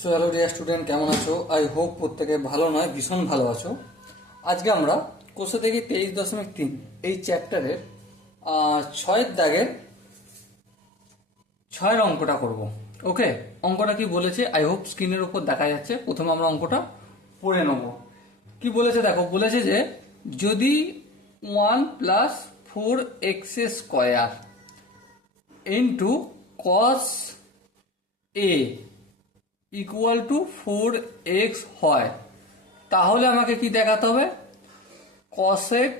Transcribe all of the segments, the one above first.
So hello dear student, কেমন আছো? I hope প্রত্যেকে ভালো নয় ভীষণ ভালো আছো। আজকে আমরা কোষে থেকে 23.3 এই চ্যাপ্টারের 6 দাগের 6 অঙ্কটা করব। ওকে, অঙ্কটা কি বলেছে আই হোপ স্ক্রিনের উপর দেখা যাচ্ছে। প্রথমে আমরা অঙ্কটা পড়ে নেব। কি বলেছে দেখো, বলেছে যে যদি 1+4x² into cos A equal to 4x হয়, তাহলে আমাকে কি দেখাতে হবে? Cosec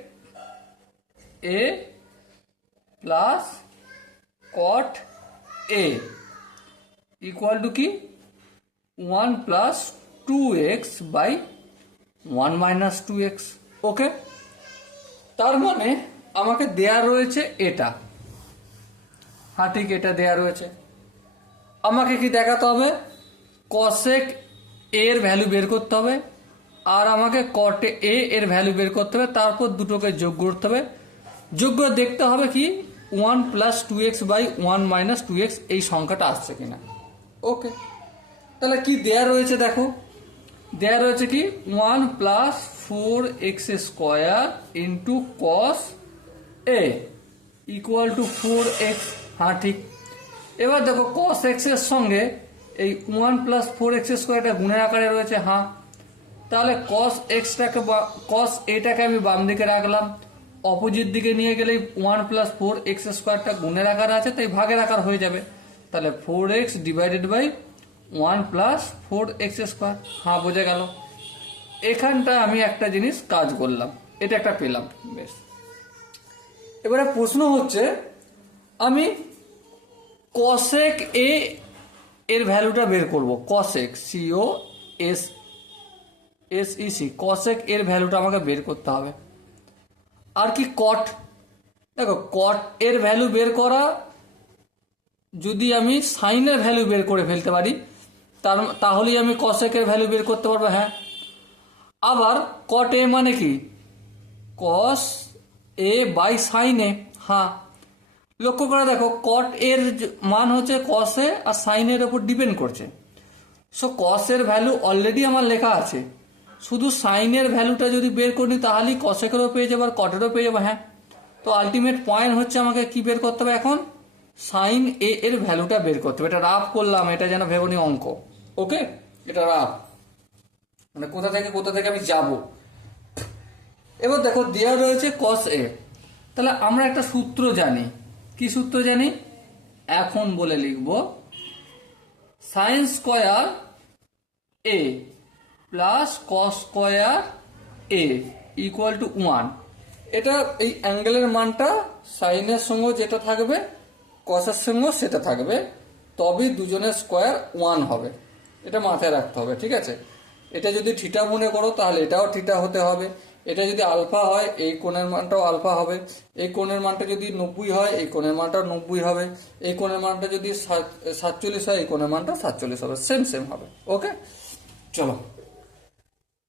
A plus cot A equal to কি 1+2x/1 - 2x। তার মানে আমাকে দেয়া রয়েছে এটা, হ্যাঁ ঠিক, এটা দেয়া রয়েছে। আমাকে কি দেখাতে হবে? কসেক এর ভ্যালু বের করতে হবে, আর আমাকে কট এ এর ভ্যালু বের করতে হবে। তারপর দুটোকে যোগ করতে হবে। যোগ করে দেখতে হবে কি 1+2x/1 - 2x এই সংখ্যাটা আসছে কিনা। ওকে, তাহলে কি দেয়া রয়েছে দেখো, দেয়া রয়েছে কি 1+4x² into cos A equal to 4x। হ্যাঁ ঠিক। এবার দেখো cos x এর সঙ্গে এই 1+4x² গুণের আকারে রয়েছে। হ্যাঁ, তাহলে cos এটাকে আমি বাম দিকে রাখলাম, অপোজিট দিকে নিয়ে গেলে 1+4x² গুণের আকার আছে, তাই ভাগের আকার হয়ে যাবে। তাহলে 4x/1+4x²। হ্যাঁ, বোঝা গেল। এখানটা আমি একটা জিনিস কাজ করলাম, এটা একটা পেলাম। বেশ, এবারে প্রশ্ন হচ্ছে আমি কসেক এ এর ভ্যালুটা বের করব। কসেক COSEC কসেক এর ভ্যালুটা আমাকে বের করতে হবে। আর কি কট, দেখো কট এর ভ্যালু বের করা, যদি আমি সাইনের ভ্যালু বের করে ফেলতে পারি তাহলেই আমি কসেকের ভ্যালু বের করতে পারবো। হ্যাঁ, আবার কট এ মানে কি কস এ বাই সাইন এ। হ্যাঁ, লক্ষ্য করে দেখো কট এর মান হচ্ছে কস এ আর সাইনের উপর ডিপেন্ড করছে। সো কস এর ভ্যালু অলরেডি আমার লেখা আছে, শুধু সাইনের ভ্যালুটা যদি বের করি তাহলেই কসেকেরও পেয়ে যাবো আর কটেরও পেয়ে যাবো। হ্যাঁ, তো আলটিমেট পয়েন্ট হচ্ছে আমাকে কি বের করতে হবে এখন? সাইন এ এর ভ্যালুটা বের করতে হবে। এটা রাফ করলাম, এটা যেন ভেবনি অঙ্ক। ওকে, এটা রাফ, মানে কোথা থেকে আমি যাব। এবার দেখো দেওয়া রয়েছে কস এ, তাহলে আমরা একটা সূত্র জানি। কি সূত্র জানি? এখন বলে লিখব sine square A plus cos square A equal to 1। এটা এই অ্যাঙ্গেলের মানটা সাইনের সঙ্গে যেটা থাকবে কসের সঙ্গে সেটা থাকবে, তবেই দুজনের স্কোয়ার 1 হবে। এটা মাথায় রাখতে হবে, ঠিক আছে? এটা যদি থিটা মনে করো তাহলে এটাও থিটা হতে হবে। এটা যদি আলফা হয় এই কোণের মানটাও আলফা হবে। এই কোণের মানটা যদি 90 হয় এই কোণের মানটাও 90 হবে। এই কোণের মানটা যদি 47 হয় এই কোণের মানটা 47 হবে। সেম হবে। ওকে, চলো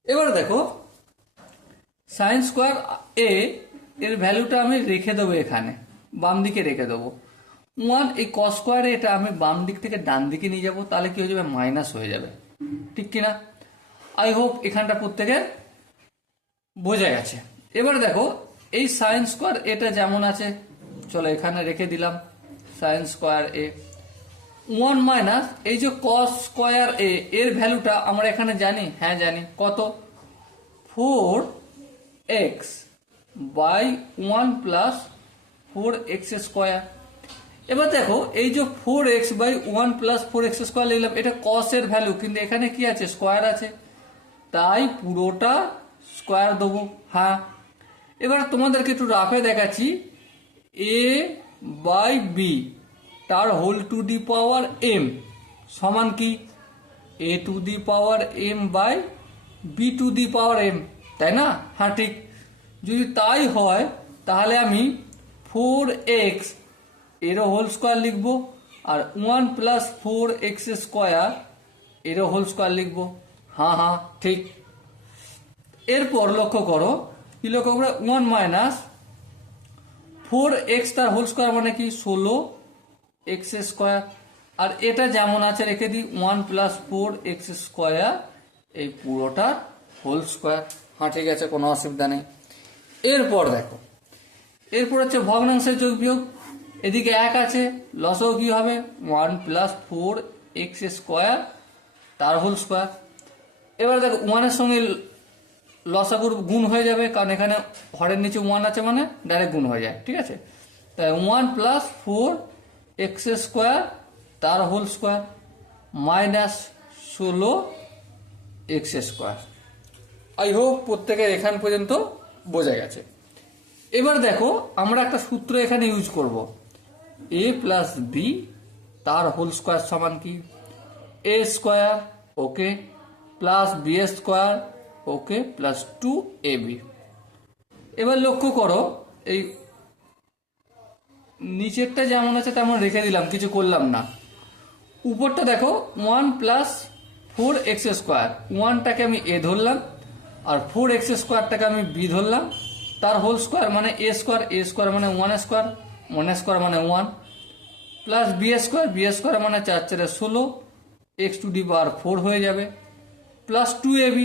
এবার দেখো সাইন স্কোয়ার এ এর ভ্যালুটা আমি রেখে দেবো, এখানে বাম দিকে রেখে দেবো 1। এই কস স্কোয়ারে এটা আমি বাম দিক থেকে ডান দিকে নিয়ে যাব, তাহলে কি হয়ে যাবে? মাইনাস হয়ে যাবে, ঠিক কিনা? আই হোপ এখানটা প্রত্যেকের বোঝা গেছে। এবারে দেখো এই সাইন স্কোয়ার এটা যেমন আছে, চলো এখানে রেখে দিলাম সাইন স্কোয়ার এ 1 মাইনাস এই যে কস স্কোয়ার এ এর ভ্যালুটা আমরা এখানে জানি। হ্যাঁ জানি, কত? 4x/1+4x²। এবার দেখো এই যে 4x/1+4x² লিখলাম, এটা কস এর ভ্যালু, কিন্তু এখানে কি আছে? স্কোয়ার আছে, তাই পুরোটা স্কোয়ার দেবো। হ্যাঁ, এবার তোমাদেরকে একটু রাফে দেখাচ্ছি। a/b তার whole to the power m সমান কি a/m/b/m, তাই না? হ্যাঁ ঠিক। যদি তাই হয় তাহলে আমি 4x এরও হোল স্কোয়ার লিখবো আর 1+4x² এরও হোল স্কোয়ার লিখবো। হ্যাঁ ঠিক। এরপর লক্ষ্য করো, কি লক্ষ্য করো? 1 মাইনাস 4x তার হোল স্কোয়ার মানে কি 16x²। আর এটা যেমন আছে রেখে দিই 1+4x², এই পুরোটা হোল স্কোয়ার। হ্যাঁ ঠিক আছে, কোনো অসুবিধা নেই। এরপর দেখো, এরপর হচ্ছে ভগ্নাংশের যোগ বিয়োগ। এদিকে 1 আছে, লসও কি হবে 1+4x², তার হোল স্কোয়ার। এবার দেখো 1-এর সঙ্গে লসাগুর গুণ হয়ে যাবে, কারণ এখানে হরের নিচে 1 আছে মানে ডাইরেক্ট গুণ হয়ে যায়, ঠিক আছে। তাই 1+4x², তার whole square -16x²। I hope প্রত্যেকের এখান পর্যন্ত বোঝা গেছে। এবার দেখো আমরা একটা সূত্র এখানে ইউজ করব, a+b তার হোল স্কোয়ার সমান কি a², ওকে, +b² ওকে, +2ab। এবার লক্ষ্য করো, এই নিচেরটা যেমন আছে তেমন রেখে দিলাম, কিছু করলাম না। উপরটা দেখো 1+4x², 1টাকে আমি a ধরলাম আর 4x²টাকে আমি b ধরলাম, তার হোল স্কোয়ার মানে a² মানে 1² 1² মানে 1, +b² মানে 4×4 = 16, x⁴ হয়ে যাবে, +2ab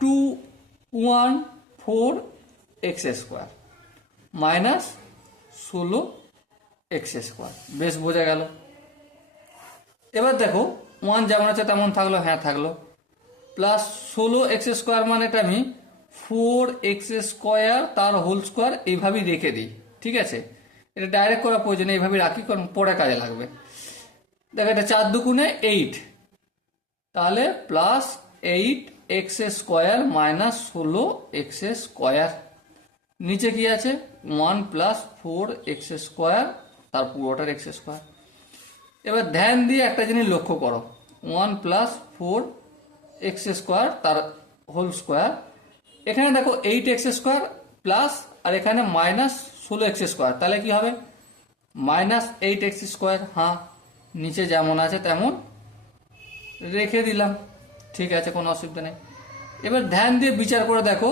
214x² -16x²। বেশ বোঝা গেল। এবার দেখো 1 যেমন আছে তেমন থাকলো, হ্যাঁ থাকলো, +16x² মানে এটা আমি 4x² তার হোল স্কোয়ার এইভাবেই রেখে দিই, ঠিক আছে। এটা ডাইরেক্ট করার প্রয়োজন, এইভাবে রাখি, কারণ পরে কাজে লাগবে। দেখো এটা 4 দুগুণে 8, তাহলে +8x² -16x²। নিচে কি আছে 1+4x², তার পুরোটার x²। এবার ধ্যান দিয়ে একটা জিনিস লক্ষ্য করো, 1+4x² তার হোল স্কোয়ার, এখানে দেখো 8x² প্লাস, আর এখানে -16x², তাহলে কি হবে -8x²। হ্যাঁ, নিচে যেমন আছে তেমন রেখে দিলাম, ঠিক আছে, কোনো অসুবিধা নেই। এবার ধ্যান দিয়ে বিচার করে দেখো,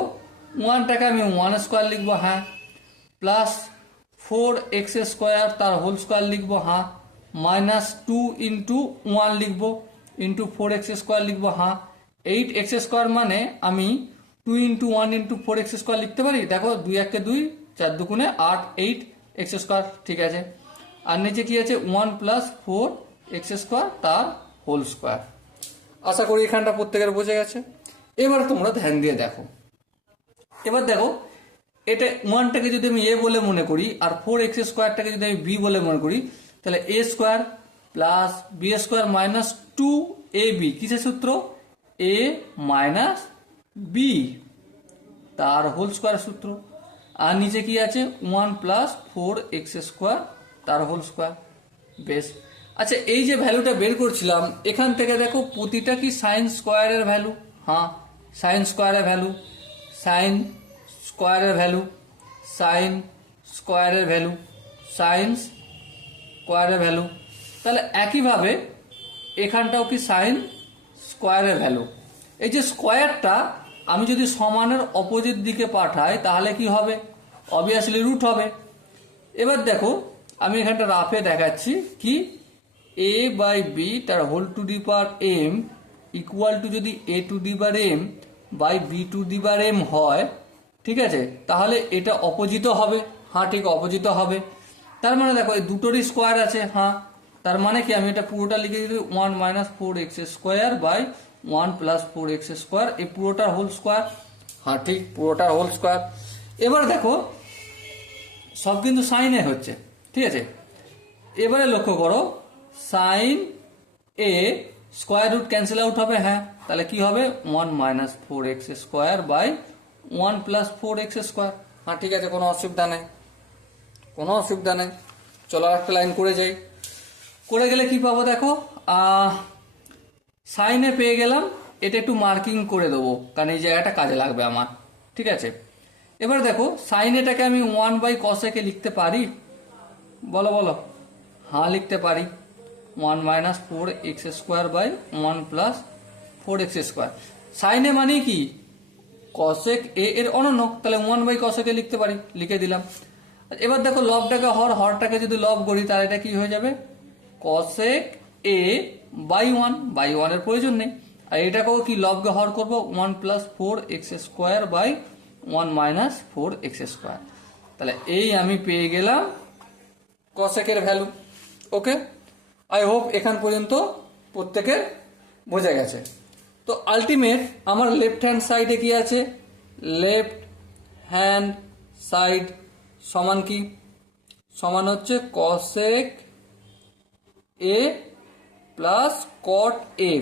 1টাকে আমি 1² লিখবো, হ্যাঁ, +4x² তার হোল স্কোয়ার লিখবো, হ্যাঁ, -2 × 1 লিখবো, × 4x² লিখবো, হ্যাঁ, 8x² মানে আমি 2 × 1 × 4x² লিখতে পারি। দেখো 2 × 1 = 2, 4 দুগুণে 8, 8x², ঠিক আছে। আর নিচে কি আছে 1+4x² তার হোল স্কোয়ার। আশা করি এখানটা প্রত্যেকের বোঝা গেছে। এবার তোমরা ধ্যান দিয়ে দেখো, এবার দেখো এটা 1টাকে যদি আমি a বলে মনে করি আর 4x²টাকে যদি আমি b বলে মনে করি, তাহলে a² + b² -2ab, কিসের সূত্র a - b তার হোল স্কোয়ার সূত্র। আর নিচে কি আছে 1+4x² তার হোল স্কোয়ার। বেশ, আচ্ছা, এই যে ভ্যালুটা বের করছিলাম, এখান থেকে দেখো প্রতিটা কি সাইন স্কোয়ারের ভ্যালু, হ্যাঁ, সাইন স্কোয়ারের ভ্যালু, সাইন স্কোয়ারের ভ্যালু, সাইন স্কোয়ারের ভ্যালু, সাইন স্কোয়ারের ভ্যালু। তাহলে একইভাবে এখানটাও কি সাইন স্কোয়ারের ভ্যালু। এই যে স্কোয়ারটা আমি যদি সমানের অপোজিট দিকে পাঠাই তাহলে কি হবে, অবভিয়াসলি রুট হবে। এবার দেখো আমি এখানটা রাফে দেখাচ্ছি কি, a/b তার whole to the power m equal to যদি a⁴m/b⁴m হয়, ঠিক আছে, তাহলে এটা অপোজিটও হবে। হ্যাঁ ঠিক, অপোজিটও হবে। তার মানে দেখো এই দুটোরই স্কোয়ার আছে, হ্যাঁ, তার মানে কি আমি এটা পুরোটা লিখে দিই 1 - 4x² 1 + 4x², এই পুরোটার হোল স্কোয়ার। হ্যাঁ ঠিক, পুরোটার হোল স্কোয়ার। এবার দেখো সব কিন্তু সাইনে হচ্ছে, ঠিক আছে। এবারে লক্ষ্য করো, sine a square root cancel out হবে, হ্যাঁ, তাহলে কি হবে 1 - 4x² 1 + 4x²। হ্যাঁ ঠিক আছে, কোনো অসুবিধা নেই, কোনো অসুবিধা নেই। চলো একটা লাইন করে যাই, করে গেলে কি পাবো দেখো, সাইনে পেয়ে গেলাম, এটা একটু মার্কিং করে দেবো কারণ এই জায়গাটা কাজে লাগবে আমার, ঠিক আছে। এবার দেখো সাইনেটাকে আমি 1/cos লিখতে পারি, বলো বলো, হ্যাঁ লিখতে পারি, 1 - 4x² 1 + 4x²। সাইনে মানে কি cosec a এর অনন্য, তাহলে 1/cos লিখতে পারি, লিখে দিলাম। এবার দেখো লবটাকে হরটাকে যদি লব করি তাহলে এটা কি হয়ে যাবে, cosec এ বাই ওয়ানের প্রয়োজন নেই। আর এটাকেও কি লবকে হর করবো, 1 plus 4x square by 1 minus 4x square. তাহলে এই আমি পেয়ে গেলাম কসেকের ভ্যালু। ওকে, আই হোপ এখান পর্যন্ত প্রত্যেকের বোঝা গেছে। তো আলটিমেট আমার লেফট হ্যান্ড সাইডে কি আছে, লেফট হ্যান্ড সাইড সমান কি, সমান হচ্ছে কসেক এ প্লাস কট এ,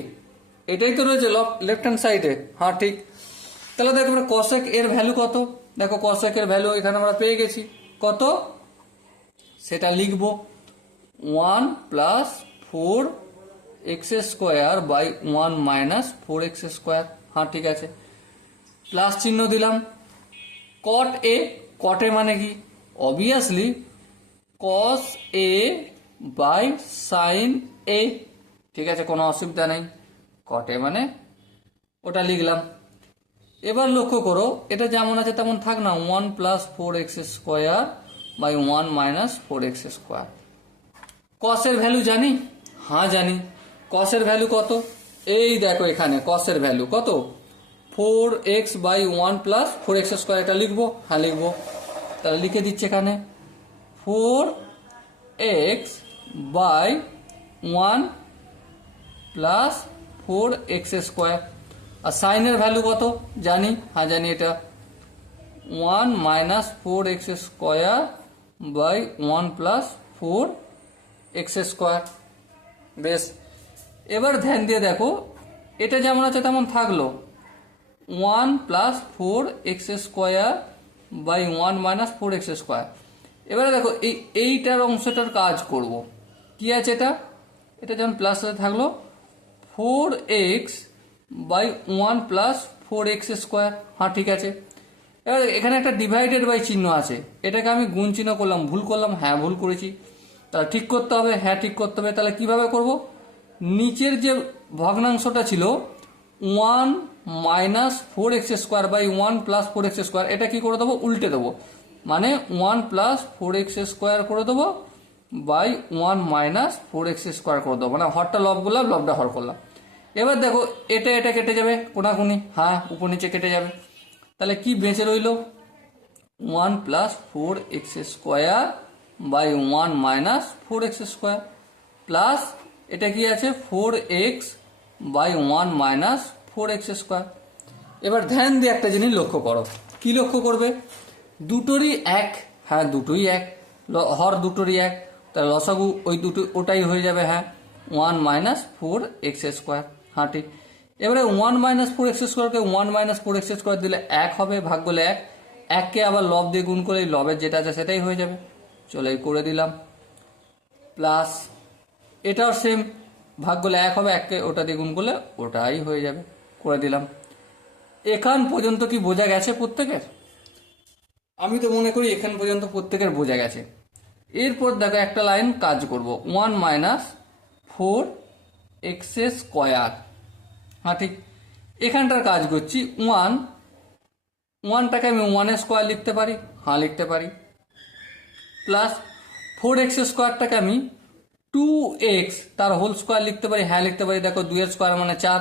এটাই তো রয়েছে লেফট হ্যান্ড সাইডে। হ্যাঁ ঠিক। তাহলে দেখো আমরা কসেক এর ভ্যালু কত, দেখো কসেক এর ভ্যালু এখানে আমরা পেয়ে গেছি কত, সেটা লিখবো 1 plus 4x square by 1 minus 4x square. হ্যাঁ ঠিক আছে, প্লাস চিহ্ন দিলাম। কট এ, কট এ মানে কি, obviously cos A by sine A. ঠিক আছে, কোনো অসুবিধা নেই, কট এ মানে ওটা লিখলাম। এবার লক্ষ্য করো, এটা যেমন আছে তেমন থাক না, 1 plus 4x square by 1 minus 4x square. কসের ভ্যালু জানি, হ্যাঁ জানি। কসের ভ্যালু কত, এই দেখো এখানে কসের ভ্যালু কত, 4x by 1 plus 4x square, এটা লিখবো, হ্যাঁ লিখবো। তাহলে লিখে দিচ্ছে এখানে 4x by 1 plus 4x square. আর সাইনের ভ্যালু কত জানি, হ্যাঁ জানি, এটা 1 minus 4x square by 1 plus 4x square. বেশ, এবার ধ্যান দিয়ে দেখো, এটা যেমন আছে তেমন থাকলো, 1 plus 4x square by 1 minus 4x square. এবারে দেখো এইটার অংশটার কাজ করব, কি আছে এটা, এটা যেমন প্লাস থাকলো 4x by 1 plus 4x square. হ্যাঁ ঠিক আছে। এবার এখানে একটা ডিভাইডেড বাই চিহ্ন আছে, এটাকে আমি গুণ চিহ্ন করলাম, ভুল করলাম, হ্যাঁ ভুল করেছি, তাহলে ঠিক করতে হবে, হ্যাঁ ঠিক করতে হবে। তাহলে কিভাবে করব, নিচের যে ভগ্নাংশটা ছিল 1 minus 4x square by 1 plus 4x square, এটা কি করে দেবো, উল্টে দেবো, মানে 1 প্লাস 4x স্কোয়ার করে দেবো বাই 1 মাইনাস 4x স্কোয়ার করে দেবো, মানে হরটা লব করলাম, লবটা হর করলাম। এবার দেখো এটা এটা কেটে যাবে কোনাকুনি, হ্যাঁ উপর নিচে কেটে যাবে। তাহলে কি বেঁচে রইল, 1 plus 4x square by 1 minus 4x square, plus এটা কি আছে 4x by 1 minus 4x square. এবার ধ্যান দিয়ে একটা জিনিস লক্ষ্য করো, কি লক্ষ্য করবে, দুটোরই এক, হ্যাঁ দুটোই এক, হর দুটোরই এক, তাহলে লসাগু ওই দুটো ওটাই হয়ে যাবে, হ্যাঁ 1 মাইনাস 4x স্কোয়ার। হ্যাঁ ঠিক। এবারে 1 মাইনাস 4x স্কোয়ারকে 1 মাইনাস 4x স্কোয়ার দিলে 1 হবে, ভাগ করলে 1, 1কে আবার লব দিয়ে গুণ করে লবের যেটা আছে সেটাই হয়ে যাবে, চলে করে দিলাম। প্লাস এটাও সেম, ভাগ করলে 1 হবে, 1কে ওটা দিয়ে গুণ করলে ওটাই হয়ে যাবে, করে দিলাম। এখান পর্যন্ত কি বোঝা গেছে প্রত্যেকের? আমি তো মনে করি এখান পর্যন্ত প্রত্যেকের বোঝা গেছে। এরপর দেখো একটা লাইন কাজ করব, 1 মাইনাস 4x স্কোয়ার। হ্যাঁ ঠিক, এখানটার কাজ করছি, 1টাকে আমি 1 স্কোয়ার লিখতে পারি, হ্যাঁ লিখতে পারি, প্লাস 4x স্কোয়ারটাকে আমি 2x তার হোল স্কোয়ার লিখতে পারি, হ্যাঁ লিখতে পারি, দেখো 2 এর স্কোয়ার মানে 4,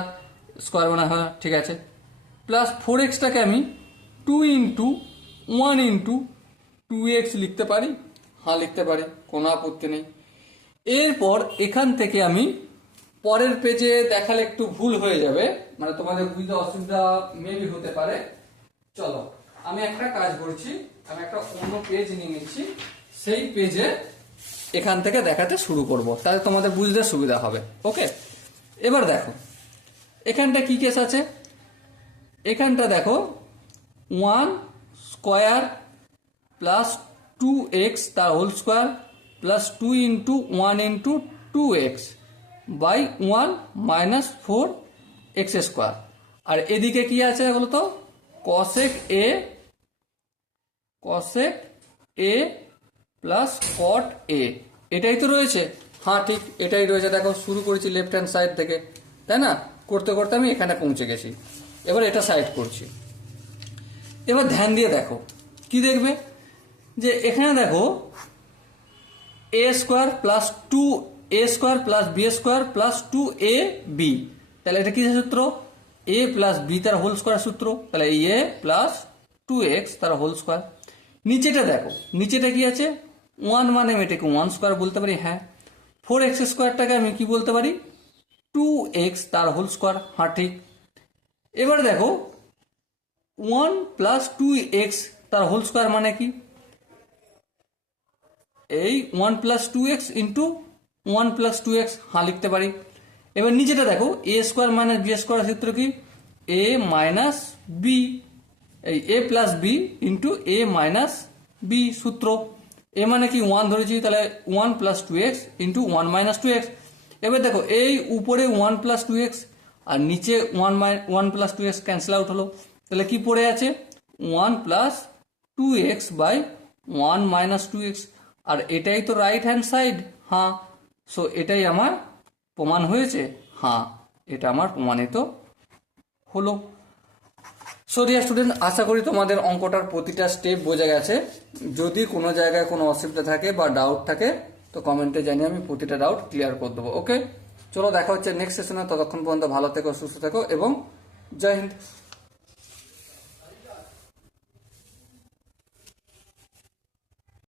স্কোয়ার মানে হ্যাঁ ঠিক আছে, প্লাস 4xটাকে আমি 2 ইন্টু 1 ইন্টু 2x লিখতে পারি, হ্যাঁ লিখতে পারি, কোনো আপত্তি নেই। এরপর এখান থেকে আমি পরের পেজে দেখালে একটু ভুল হয়ে যাবে, মানে তোমাদের বুঝতে অসুবিধা মেবি হতে পারে। চলো আমি একটা কাজ করছি, আমি একটা অন্য পেজ নিয়ে নিচ্ছি, সেই পেজে এখান থেকে দেখাতে শুরু করব, তাহলে তোমাদের বুঝতে সুবিধা হবে। ওকে, এবার দেখো এখানটা কি কেস আছে, এখানটা দেখো 1 স্কোয়ার প্লাস 2x তার whole square plus 2 into 1 into 2x by 1 minus 4x square. আর এদিকে কি আছে বলতো, কসেক এ প্লাস কট এ, এটাই তো রয়েছে, হ্যাঁ ঠিক এটাই রয়েছে। দেখো শুরু করেছি লেফট হ্যান্ড সাইড থেকে, তাই না, করতে করতে আমি এখানে পৌঁছে গেছি। এবার এটা সাইড করছি। এবার ধ্যান দিয়ে দেখো কি দেখবে, যে এখানে দেখো A square plus 2 A square plus B square plus 2ab, তাহলে এটা কিসের সূত্র? এ প্লাস বি তার হোল স্কোয়ার সূত্র, তাহলে এ প্লাস 2x তার হোল স্কোয়ার। নিচেটা দেখো, নিচেটা কি আছে? 1 মানে আমি এটাকে 1 স্কোয়ার বলতে পারি, হ্যাঁ। 4x স্কোয়ারটাকে আমি কি বলতে পারি? 2x তার হোল স্কোয়ার, হ্যাঁ ঠিক। এবার দেখো 1 প্লাস 2x তার হোল স্কোয়ার মানে কি? এই 1 plus 2x into 1 plus 2x, হ্যাঁ লিখতে পারি। এবার নিচেটা দেখো, A square minus B square সূত্র কি? এ মাইনাস বি, এই এ প্লাস বি ইন্টু এ মাইনাস বি সূত্র। এ মানে কি 1 ধরেছি, তাহলে 1 plus 2x into 1 minus 2x। এবার দেখো এই উপরে 1 প্লাস 2x আর নিচে 1 প্লাস 2x ক্যান্সেল আউট হলো, তাহলে কি পড়ে আছে? 1 plus 2x by 1 minus 2x। আর এটাই তো রাইট হ্যান্ড সাইড, হ্যাঁ। সো এটাই আমার প্রমাণ হয়েছে, হ্যাঁ এটা আমার প্রমাণিত হলো। সো ডিয়ার স্টুডেন্ট, আশা করি তোমাদের অঙ্কটার প্রতিটা স্টেপ বোঝা গেছে। যদি কোনো জায়গায় কোনো অসুবিধা থাকে বা ডাউট থাকে তো কমেন্টে জানিয়ে আমি প্রতিটা ডাউট ক্লিয়ার করে দেবো। ওকে, চলো দেখা হচ্ছে নেক্সট সেশনে। ততক্ষণ পর্যন্ত ভালো থেকো, সুস্থ থেকো এবং জয় হিন্দ।